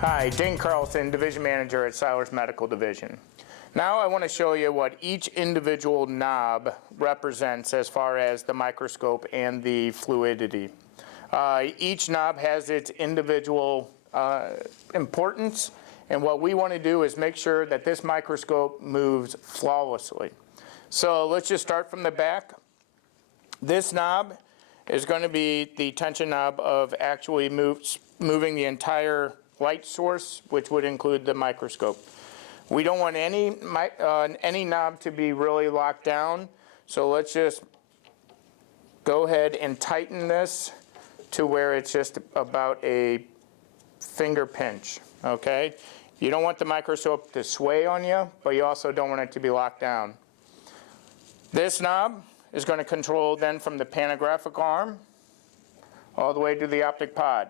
Hi, Dane Carlson, Division Manager at Siler's Medical Division. Now I want to show you what each individual knob represents as far as the microscope and the fluidity. Each knob has its individual importance, and what we want to do is make sure that this microscope moves flawlessly. So let's just start from the back. This knob is going to be the tension knob of actually moving the entire light source, which would include the microscope. We don't want any knob to be really locked down, so let's just go ahead and tighten this to where it's just about a finger pinch, okay? You don't want the microscope to sway on you, but you also don't want it to be locked down. This knob is going to control then from the panographic arm all the way to the optic pod,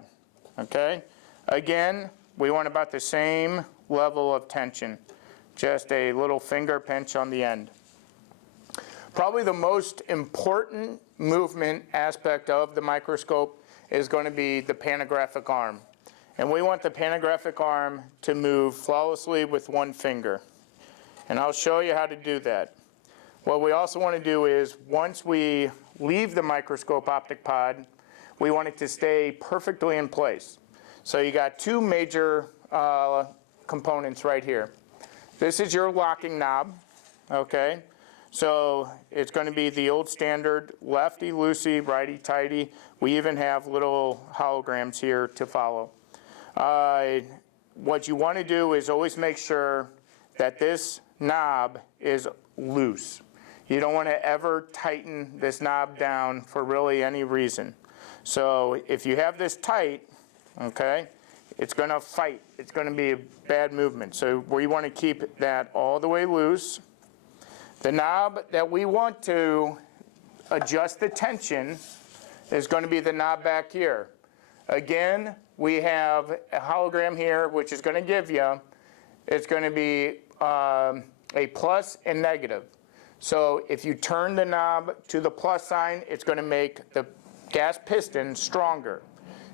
okay? Again, we want about the same level of tension, just a little finger pinch on the end. Probably the most important movement aspect of the microscope is going to be the panographic arm. And we want the panographic arm to move flawlessly with one finger. And I'll show you how to do that. What we also want to do is, once we leave the microscope optic pod, we want it to stay perfectly in place. So you got two major components right here. This is your locking knob, okay? So it's going to be the old standard lefty-loosey, righty-tighty. We even have little holograms here to follow. What you want to do is always make sure that this knob is loose. You don't want to ever tighten this knob down for really any reason. So if you have this tight, okay, it's going to fight. It's going to be a bad movement. So we want to keep that all the way loose. The knob that we want to adjust the tension is going to be the knob back here. Again, we have a hologram here, which is going to give you, it's going to be a plus and negative. So if you turn the knob to the plus sign, it's going to make the gas piston stronger.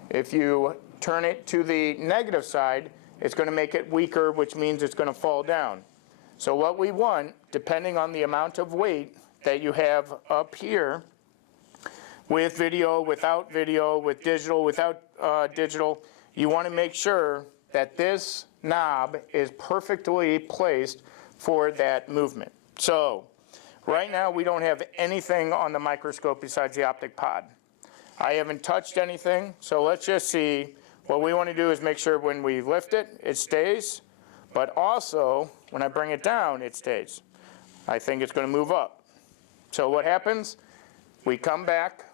If you turn it to the negative side, it's going to make it weaker, which means it's going to fall down. So what we want, depending on the amount of weight that you have up here, with video, without video, with digital, without digital, you want to make sure that this knob is perfectly placed for that movement. So right now we don't have anything on the microscope besides the optic pod. I haven't touched anything, so let's just see. What we want to do is make sure when we lift it, it stays, but also when I bring it down, it stays. I think it's going to move up. So what happens? We come back,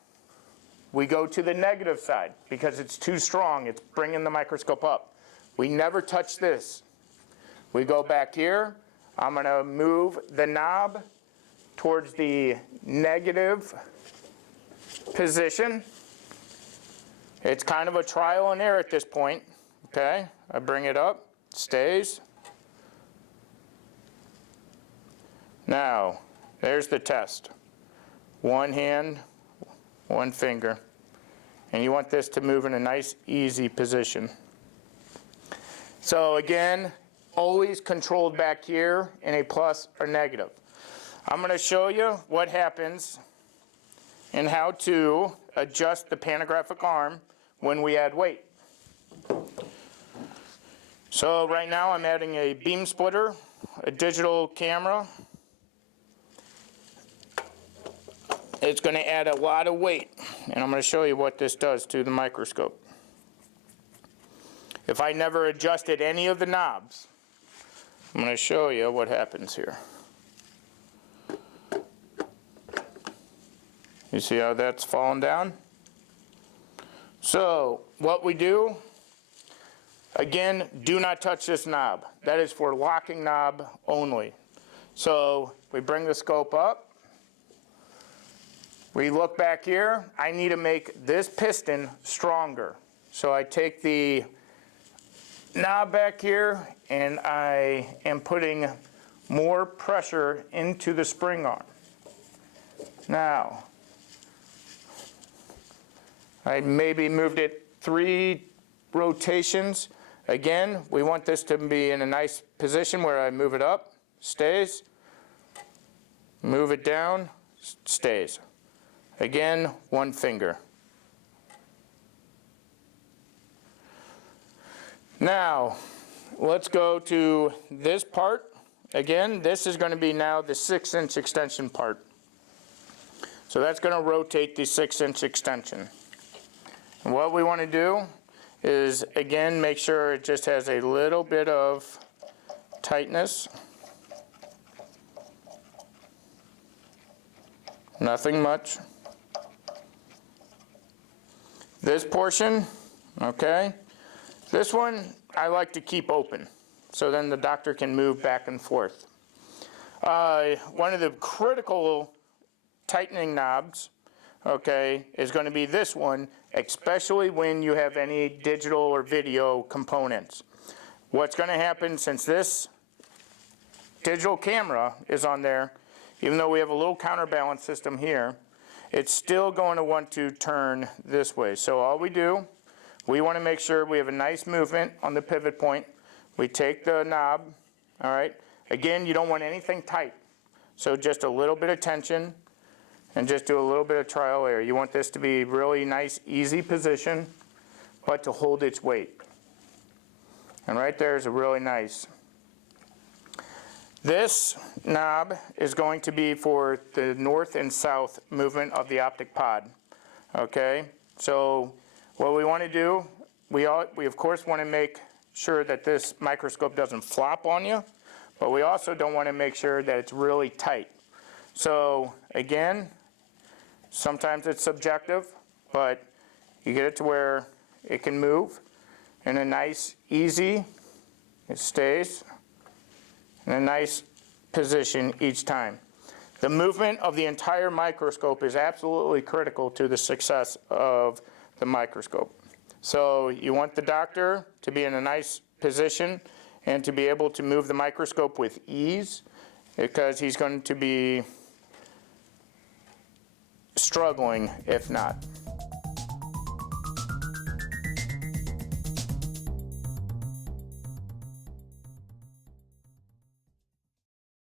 we go to the negative side because it's too strong, it's bringing the microscope up. We never touch this. We go back here, I'm going to move the knob towards the negative position. It's kind of a trial and error at this point, okay? I bring it up, stays. Now, there's the test. One hand, one finger. And you want this to move in a nice, easy position. So again, always controlled back here in a plus or negative. I'm going to show you what happens and how to adjust the panographic arm when we add weight. So right now I'm adding a beam splitter, a digital camera. It's going to add a lot of weight, and I'm going to show you what this does to the microscope. If I never adjusted any of the knobs, I'm going to show you what happens here. You see how that's fallen down? So what we do, again, do not touch this knob. That is for locking knob only. So we bring the scope up. We look back here. I need to make this piston stronger. So I take the knob back here and I am putting more pressure into the spring arm. Now, I maybe moved it 3 rotations. Again, we want this to be in a nice position where I move it up, stays, move it down, stays. Again, one finger. Now, let's go to this part. Again, this is going to be now the 6-inch extension part. So that's going to rotate the 6-inch extension. And what we want to do is, again, make sure it just has a little bit of tightness. Nothing much. This portion, okay, this one I like to keep open, so then the doctor can move back and forth. One of the critical tightening knobs, okay, is going to be this one, especially when you have any digital or video components. What's going to happen, since this digital camera is on there, even though we have a little counterbalance system here, it's still going to want to turn this way. So all we do, we want to make sure we have a nice movement on the pivot point. We take the knob, all right? Again, you don't want anything tight. So just a little bit of tension and just do a little bit of trial error. You want this to be really nice, easy position, but to hold its weight. And right there is a really nice. This knob is going to be for the north and south movement of the optic pod. Okay, so what we want to do, we of course want to make sure that this microscope doesn't flop on you, but we also don't want to make sure that it's really tight. So again, sometimes it's subjective, but you get it to where it can move in a nice, easy, it stays in a nice position each time. The movement of the entire microscope is absolutely critical to the success of the microscope. So you want the doctor to be in a nice position and to be able to move the microscope with ease, because he's going to be struggling if not.